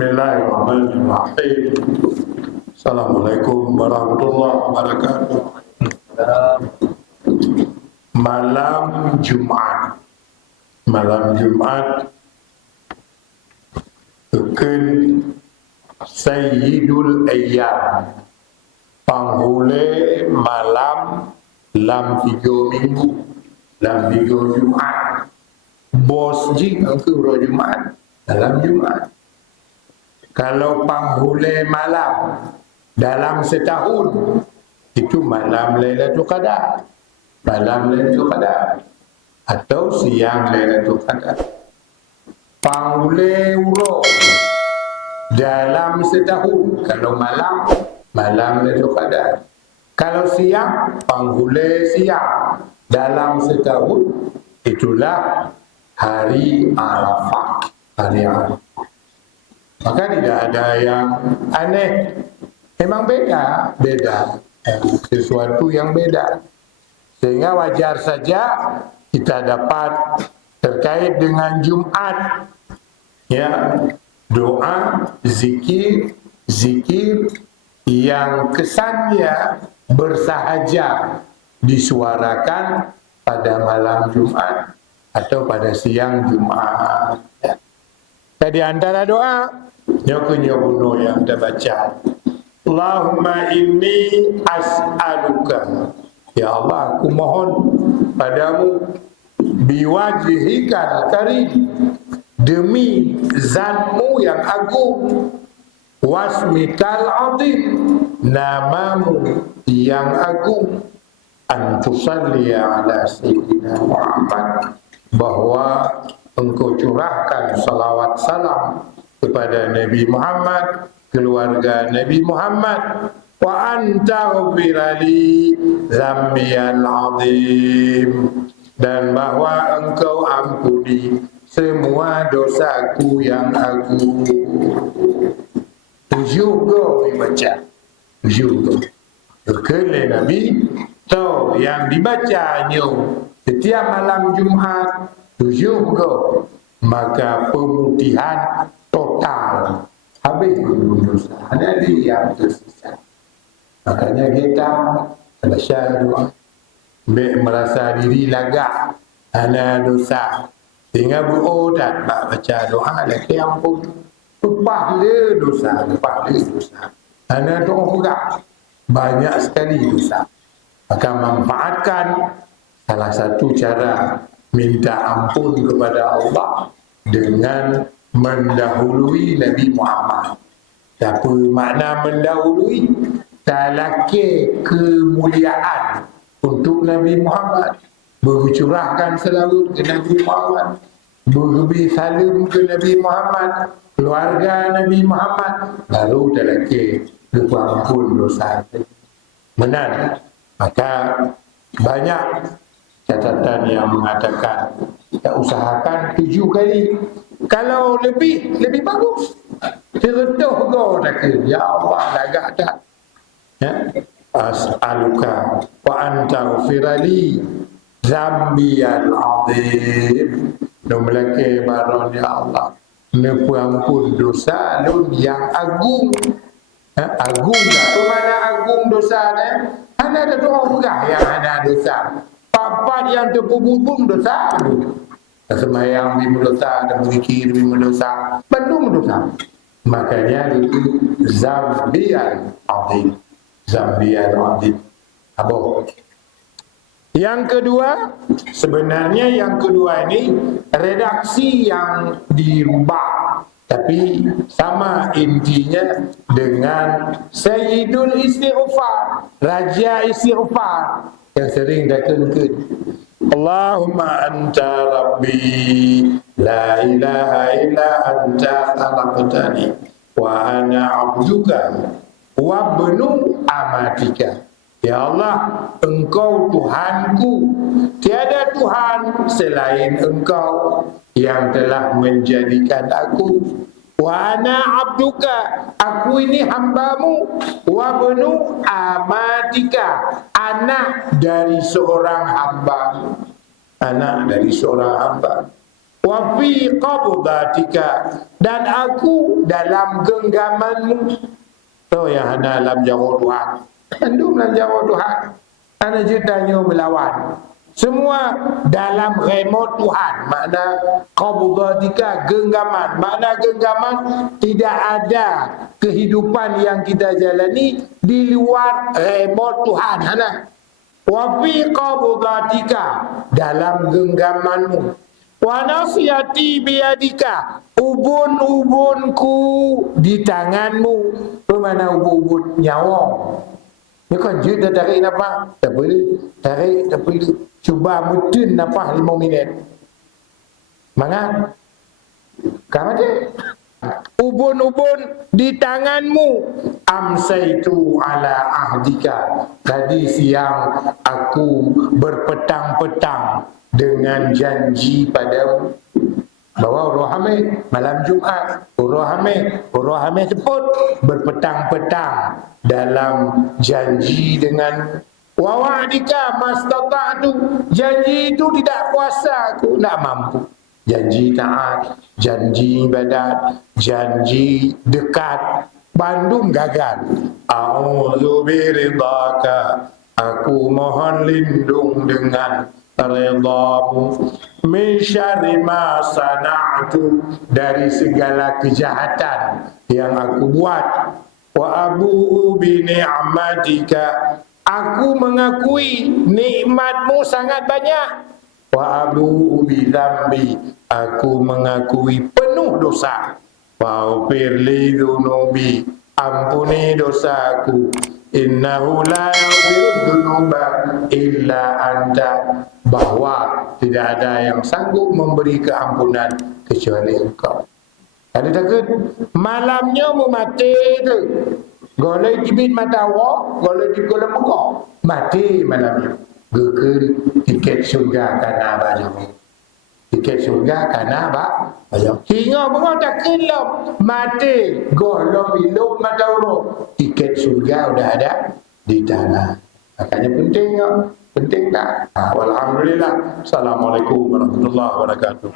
Bismillahirrahmanirrahim. Assalamualaikum warahmatullahi wabarakatuh. Malam Jumat. Malam Jumat Kekin Sayyidul Ayyam, penghulu malam lam 3 minggu, lam 3 Jumat. Bos jing ke Jumat, dalam Jumat. Kalau penghulu malam dalam setahun, itu malam Lailatul Qadar. Malam Lailatul Qadar atau siang Lailatul Qadar. Penghulu urut dalam setahun, kalau malam, malam Lailatul Qadar. Kalau siang, penghulu siang dalam setahun, itulah hari Arafah. Hari Arafah. Maka tidak ada yang aneh. Memang beda, sesuatu yang beda. Sehingga wajar saja kita dapat terkait dengan Jumat, ya, doa, zikir yang kesannya bersahaja disuarakan pada malam Jumat atau pada siang Jumat. Ya. Di antara doa nyoku yang kita baca, Allahumma inni as'aluka, ya Allah, aku mohon padamu, biwajhikal karim, demi zatmu yang agung, wasmikal azim, namamu yang agung, antusalli ala sayyidina Muhammad, bahwa engkau curahkan salawat salam kepada Nabi Muhammad, keluarga Nabi Muhammad, wa anta ghfirali dzambiyal azim, dan bahwa engkau ampuni semua dosaku yang agung. 7 go dibaca, 7 go. Kekele Nabi tu yang dibacanya setiap malam Jumat 7 go, maka pemutihan total, habis dosa, ada yang tersisa. Makanya kita baca doa, merasa diri lagak, ada dosa, sehingga berodat baca doa lagi ampun, lepas le dosa, ada doa juga banyak sekali dosa. Maka manfaatkan salah satu cara minta ampun kepada Allah dengan mendahului Nabi Muhammad. Apa makna mendahului? Talaki kemuliaan untuk Nabi Muhammad, bercurahkan selawat ke Nabi Muhammad, berberi salam ke Nabi Muhammad, keluarga Nabi Muhammad, baru talaki keampun dosa. Benar. Maka banyak catatan yang mengatakan kita usahakan 7 kali. Kalau lebih bagus. Teretuh kau tak, ya Allah, lagak tak. Ya. As'aluka wa anta ghfirali dzambiyal azim. Nomlake baron, ya Allah, nepu ampun dosa nun yang agung. Agung tak? Mana agung dosa ni? Ada doa juga yang ada dosa. Papat yang terpubung dosa. Semayang bimul dosa, dan berzikir bimul dosa, penuh dosa. Makanya itu Zambiyan azim. Zambiyan azim. Apa? Yang kedua, sebenarnya yang kedua ini redaksi yang dirubah, tapi sama intinya dengan Sayyidul Istighfar, Raja Istighfar yang sering datangkan. Allahumma anta rabbi la ilaha illa anta khalaqtani wa ana abduka wa ibnu amatika. Ya Allah, engkau Tuhanku, tiada Tuhan selain engkau yang telah menjadikan aku. Wa ana abduka, aku ini hambamu. Wa ibnu amatika, anak dari seorang hamba. Anak dari seorang hamba. wa fi qabdatika, dan aku dalam genggamanmu. Tu yang hana dalam jawab Tuhan. Andum dalam jawab Tuhan. Ana ceritanya melawan. Semua dalam remote Tuhan. Makna qabdatika, genggaman. Makna genggaman, tidak ada kehidupan yang kita jalani di luar remote Tuhan. Hana. Wa fi qabdatika, dalam genggamanmu. Wa nasiyati biyadika, ubun-ubunku di tanganmu. Bermana ubun-ubun? Nyawa. Ni kan je dah tarik nafas. Tak boleh. Tarik, tak boleh. Cuba mutun nafas 5 minit. Mangat. Kamu ada? Ubun-ubun di tanganmu. Amsaitu ala ahdika, tadi siang aku berpetang-petang dengan janji padamu. Bawa Huruf Hamid malam Jumaat, Huruf Hamid sebut berpetang-petang dalam janji dengan wa wa'dika mastata'tu, janji itu tidak kuasa aku, nak mampu. Janji taat, janji ibadat, janji dekat, bandung gagal. A'udzu biridhaka, aku mohon lindung dengan redamu, min syarri ma sana'tu, dari segala kejahatan yang aku buat. Wa abu'u bi ni'matika, aku mengakui nikmatmu sangat banyak. Wa abu'u bi dzambi, aku mengakui penuh dosa. Waghfir li dzunubi, ampuni dosaku. Innahu la yaghfiru dzunuba illa anta, bahwa tidak ada yang sanggup memberi keampunan kecuali engkau. Ada takut malamnya mu mati tu. Golai jibit mata wa, golai di kolam muka. Mati malamnya. Gekel tiket surga kana baju. Tiket surga kana baju. Hingga bunga tak kelop mati. Golong hidup mata urut. Tiket surga udah ada di tanah. Makanya penting ya. Penting tak? Alhamdulillah. Assalamualaikum warahmatullahi wabarakatuh.